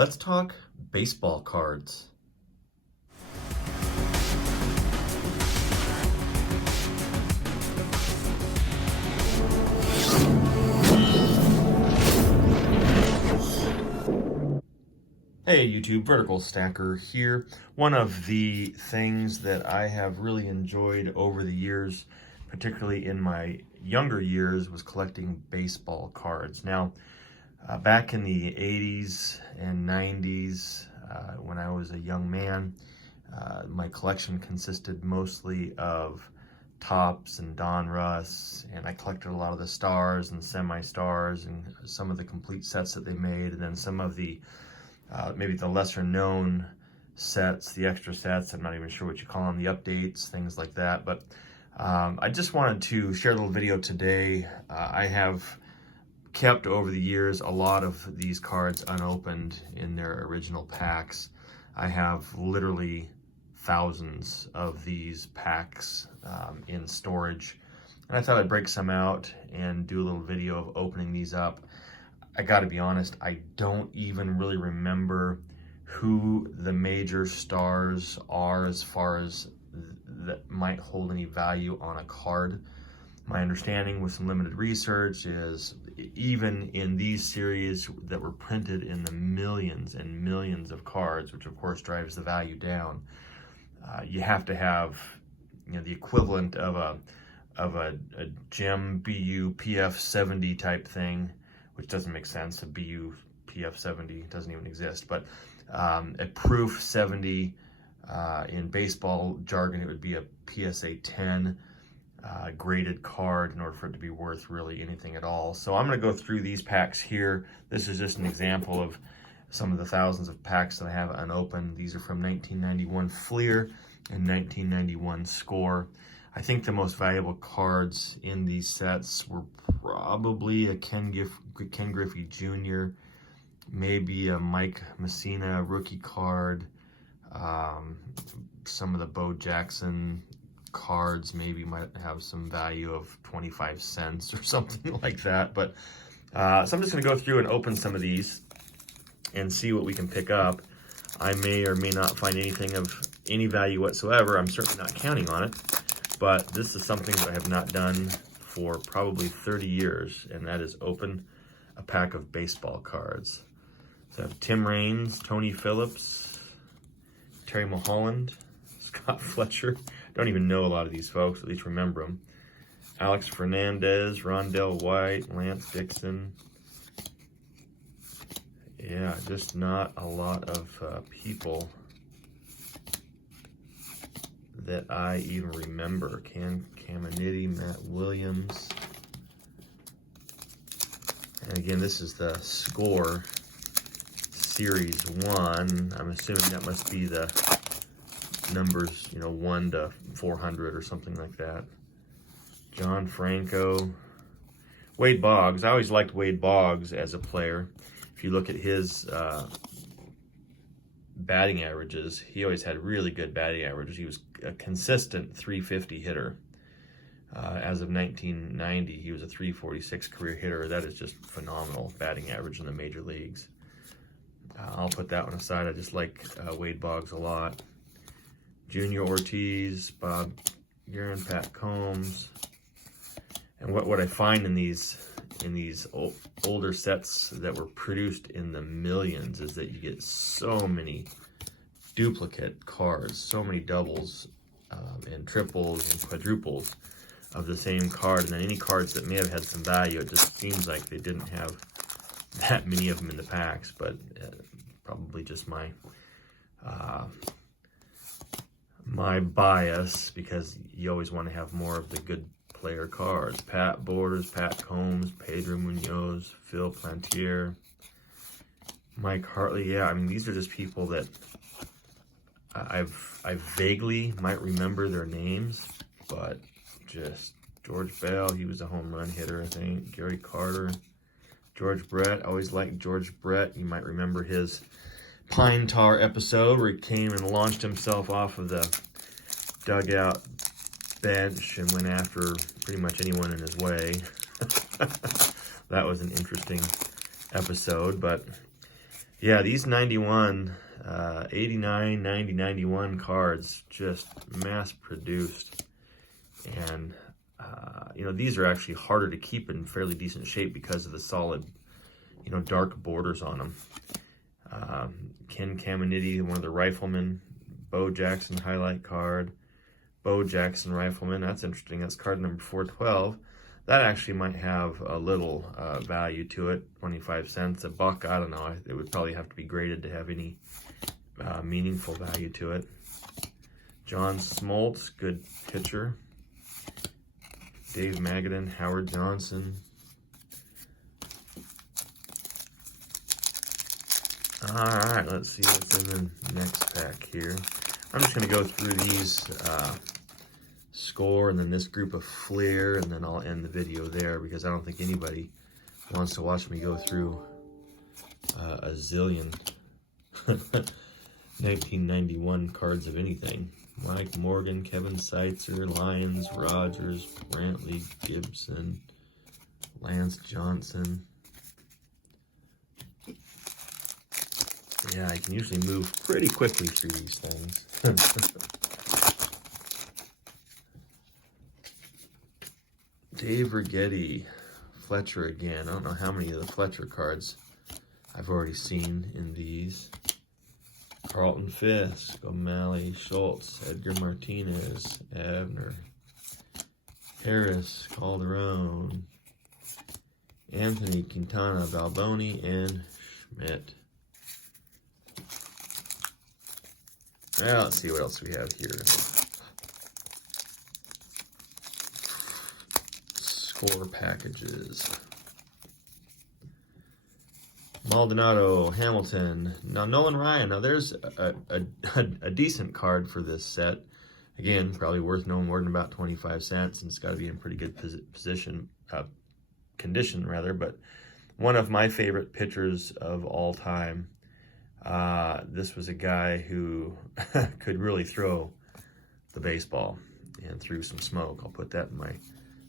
Let's talk baseball cards. Hey YouTube, Vertical Stacker here. One of the things that I have really enjoyed over the years, particularly in my younger years, was collecting baseball cards. Now, back in the 80s and 90s, when I was a young man, my collection consisted mostly of Topps and Donruss, and I collected a lot of the stars and semi-stars and some of the complete sets that they made, and then some of the maybe the lesser known sets, the extra sets, I'm not even sure what you call them, the updates, things like that. But I just wanted to share a little video today. I have kept over the years a lot of these cards unopened in their original packs. I have literally thousands of these packs in storage. And I thought I'd break some out and do a little video of opening these up. I gotta be honest, I don't even really remember who the major stars are as far as that might hold any value on a card. My understanding with some limited research is even in these series that were printed in the millions and millions of cards, which of course drives the value down, you have to have, you know, the equivalent of a gem BU PF70 type thing, which doesn't make sense. A BU PF70 doesn't even exist, but a proof 70 in baseball jargon, it would be a PSA 10 graded card in order for it to be worth really anything at all. So I'm going to go through these packs here. This is just an example of some of the thousands of packs that I have unopened. These are from 1991 Fleer and 1991 Score. I think the most valuable cards in these sets were probably a Ken Griffey Jr., maybe a Mike Messina rookie card, some of the Bo Jackson cards maybe might have some value of 25 cents or something like that. But so I'm just going to go through and open some of these and see what we can pick up. I may or may not find anything of any value whatsoever. I'm certainly not counting on it. But this is something that I have not done for probably 30 years, and that is open a pack of baseball cards. So I have Tim Raines, Tony Phillips, Terry Mulholland, Scott Fletcher. Don't even know a lot of these folks, at least remember them. Alex Fernandez, Rondell White, Lance Dixon. Yeah, just not a lot of people that I even remember. Caminiti, Matt Williams. And again, this is the Score Series 1. I'm assuming that must be the numbers, you know, 1 to 400 or something like that. John Franco. Wade Boggs. I always liked Wade Boggs as a player. If you look at his batting averages, he always had really good batting averages. He was a consistent 350 hitter. As of 1990, he was a 346 career hitter. That is just phenomenal batting average in the major leagues. I'll put that one aside. I just like Wade Boggs a lot. Junior Ortiz, Bob Guerin, Pat Combs. And what I find in these older sets that were produced in the millions is that you get so many duplicate cards, so many doubles and triples and quadruples of the same card. And then any cards that may have had some value, it just seems like they didn't have that many of them in the packs. But probably just my my bias, because you always want to have more of the good player cards. Pat Borders, Pat Combs, Pedro Munoz, Phil Plantier, Mike Hartley. Yeah, I mean, these are just people that I vaguely might remember their names, but just George Bell, he was a home run hitter, I think. Gary Carter, George Brett. I always liked George Brett. You might remember his Pine Tar episode where he came and launched himself off of the dugout bench and went after pretty much anyone in his way. That was an interesting episode. But Yeah, these 91, 89, 90, 91 cards just mass produced. And, you know, these are actually harder to keep in fairly decent shape because of the solid, you know, dark borders on them. Ken Caminiti, one of the riflemen. Bo Jackson highlight card. Bo Jackson rifleman. That's interesting. That's card number 412. That actually might have a little value to it. 25 cents, $1. I don't know. It would probably have to be graded to have any meaningful value to it. John Smoltz, good pitcher. Dave Magadan, Howard Johnson. All right, let's see what's in the next pack here. I'm just going to go through these score and then this group of Fleer, and then I'll end the video there because I don't think anybody wants to watch me go through a zillion 1991 cards of anything. Mike Morgan, Kevin Seitzer, Lyons, Rogers, Brantley, Gibson, Lance Johnson. Yeah, I can usually move pretty quickly through these things. Dave Righetti, Fletcher again. I don't know how many of the Fletcher cards I've already seen in these. Carlton Fisk, O'Malley, Schultz, Edgar Martinez, Abner, Harris, Calderon, Anthony Quintana, Balboni, and Schmidt. Well, let's see what else we have here. Score packages. Maldonado, Hamilton. Now, Nolan Ryan. Now, there's a decent card for this set. Again, probably worth no more than about 25 cents, and it's got to be in pretty good condition, rather. But one of my favorite pitchers of all time. This was a guy who could really throw the baseball and threw some smoke. I'll put that in my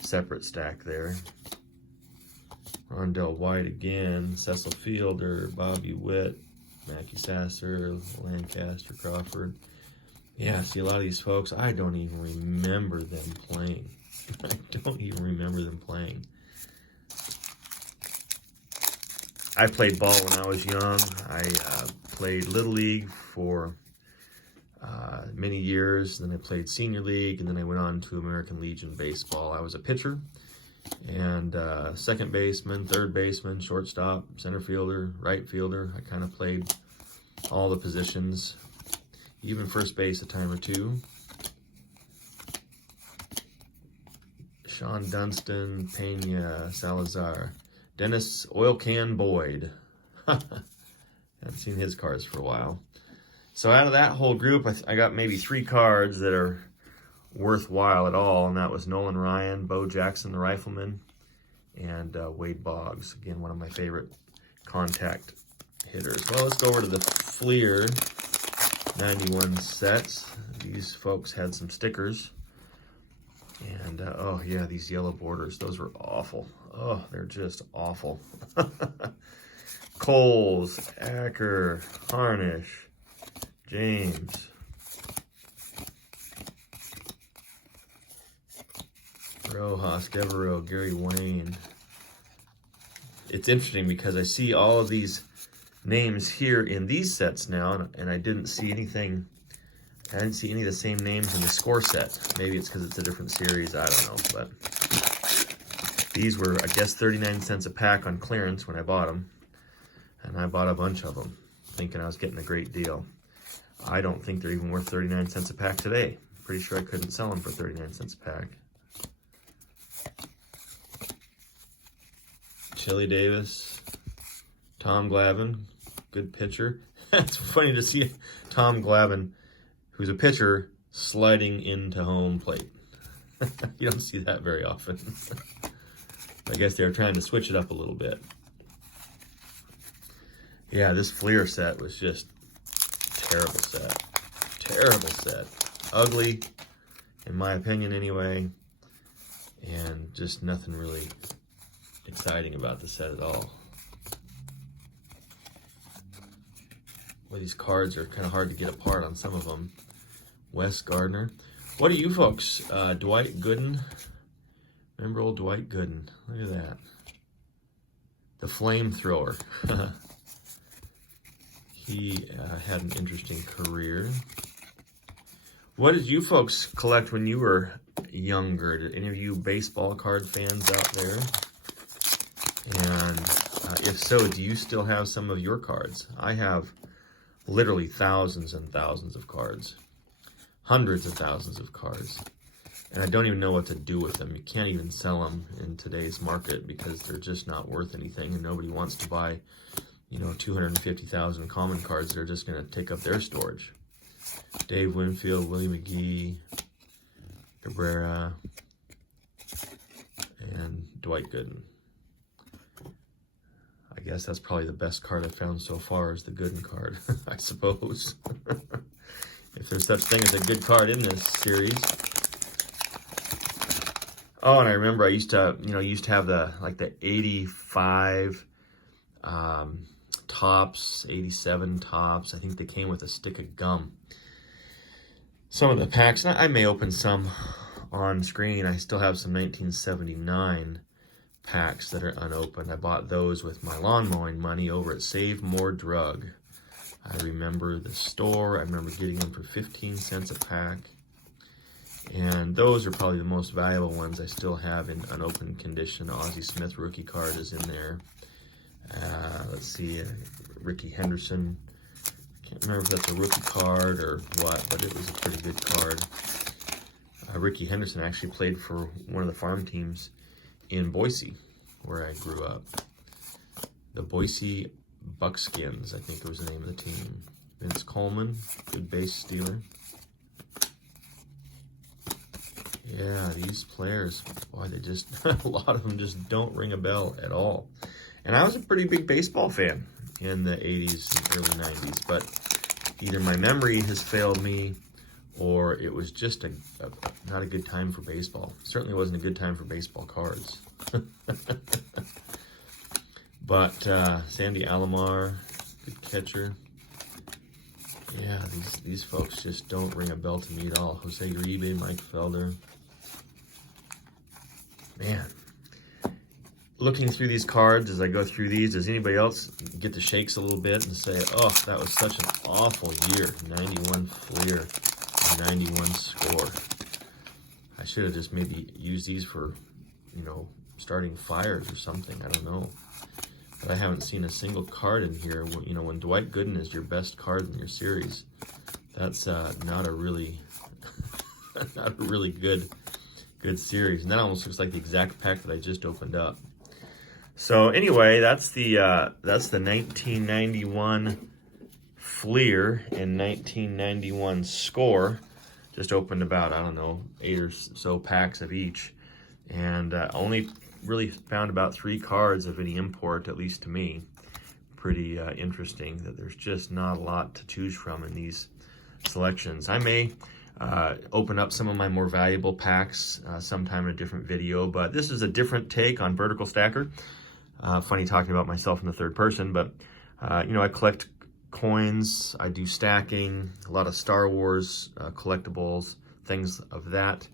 separate stack there. Rondell White again, Cecil Fielder, Bobby Witt, Mackie Sasser, Lancaster, Crawford. Yeah, see, a lot of these folks, I don't even remember them playing. I don't even remember them playing. I played ball when I was young. I played Little League for many years. Then I played Senior League, and then I went on to American Legion Baseball. I was a pitcher and second baseman, third baseman, shortstop, center fielder, right fielder. I kind of played all the positions, even first base a time or two. Sean Dunston, Pena, Salazar. Dennis Oil Can Boyd. Haven't seen his cards for a while. So out of that whole group, I got maybe 3 cards that are worthwhile at all, and that was Nolan Ryan, Bo Jackson, the rifleman, and Wade Boggs. Again, one of my favorite contact hitters. Well, let's go over to the Fleer 91 sets. These folks had some stickers. And, oh yeah, these yellow borders, those were awful. Oh, they're just awful. Coles, Acker, Harnish, James. Rojas, Devereaux, Gary Wayne. It's interesting because I see all of these names here in these sets now, and I didn't see anything. I didn't see any of the same names in the score set. Maybe it's because it's a different series. I don't know. But these were, I guess, 39 cents a pack on clearance when I bought them. And I bought a bunch of them, thinking I was getting a great deal. I don't think they're even worth 39 cents a pack today. Pretty sure I couldn't sell them for 39 cents a pack. Chili Davis, Tom Glavine, good pitcher. It's funny to see Tom Glavine, who's a pitcher, sliding into home plate. You don't see that very often. I guess they're trying to switch it up a little bit. Yeah, this Fleer set was just terrible set. Terrible set. Ugly, in my opinion anyway. And just nothing really exciting about the set at all. Boy, these cards are kind of hard to get apart on some of them. Wes Gardner. What do you folks? Dwight Gooden. Remember old Dwight Gooden? Look at that. The flamethrower. He had an interesting career. What did you folks collect when you were younger? Did any of you baseball card fans out there? And if so, do you still have some of your cards? I have literally thousands and thousands of cards. Hundreds of thousands of cards. And I don't even know what to do with them. You can't even sell them in today's market because they're just not worth anything, and nobody wants to buy, you know, 250,000 common cards that are just going to take up their storage. Dave Winfield, Willie McGee, Cabrera, and Dwight Gooden. I guess that's probably the best card I've found so far is the Gooden card, I suppose. If there's such thing as a good card in this series. Oh, and I remember I used to, have the 85 tops, 87 tops. I think they came with a stick of gum. Some of the packs, I may open some on screen. I still have some 1979 packs that are unopened. I bought those with my lawn mowing money over at Save More Drug. I remember the store. I remember getting them for 15 cents a pack. And those are probably the most valuable ones I still have in unopened condition. Ozzie Smith rookie card is in there. Let's see, Ricky Henderson. Can't remember if that's a rookie card or what, but it was a pretty good card. Ricky Henderson actually played for one of the farm teams in Boise, where I grew up. The Boise Buckskins, I think was the name of the team. Vince Coleman, good base stealer. Yeah, these players, boy, they just, a lot of them just don't ring a bell at all. And I was a pretty big baseball fan in the 80s and early 90s, but either my memory has failed me or it was just not a good time for baseball. Certainly wasn't a good time for baseball cards. But Sandy Alomar, good catcher. Yeah, these folks just don't ring a bell to me at all. Jose Uribe, Mike Felder. Man, looking through these cards as I go through these, does anybody else get the shakes a little bit and say, oh, that was such an awful year. 91 Fleer, 91 Score. I should have just maybe used these for, starting fires or something. I don't know. But I haven't seen a single card in here. When Dwight Gooden is your best card in your series, that's not a really, not a really good series. And that almost looks like the exact pack that I just opened up. So anyway, that's the 1991 Fleer and 1991 Score. Just opened about, 8 or so packs of each, and only really found about 3 cards of any import, at least to me. Pretty interesting that there's just not a lot to choose from in these selections. I may open up some of my more valuable packs sometime in a different video, but this is a different take on Vertical Stacker. Funny talking about myself in the third person, but I collect coins, I do stacking, a lot of Star Wars collectibles, things of that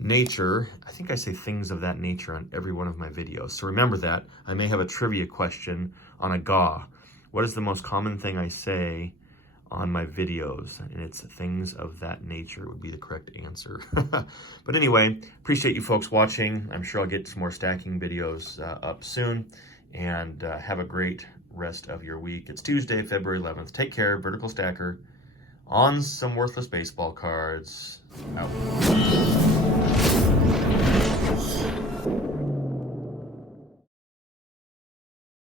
nature. I think I say things of that nature on every one of my videos. So remember that. I may have a trivia question on a GAW. What is the most common thing I say on my videos? And it's things of that nature would be the correct answer. But anyway, appreciate you folks watching. I'm sure I'll get some more stacking videos up soon. And have a great rest of your week. It's Tuesday, February 11th. Take care, Vertical Stacker. On some worthless baseball cards. Out.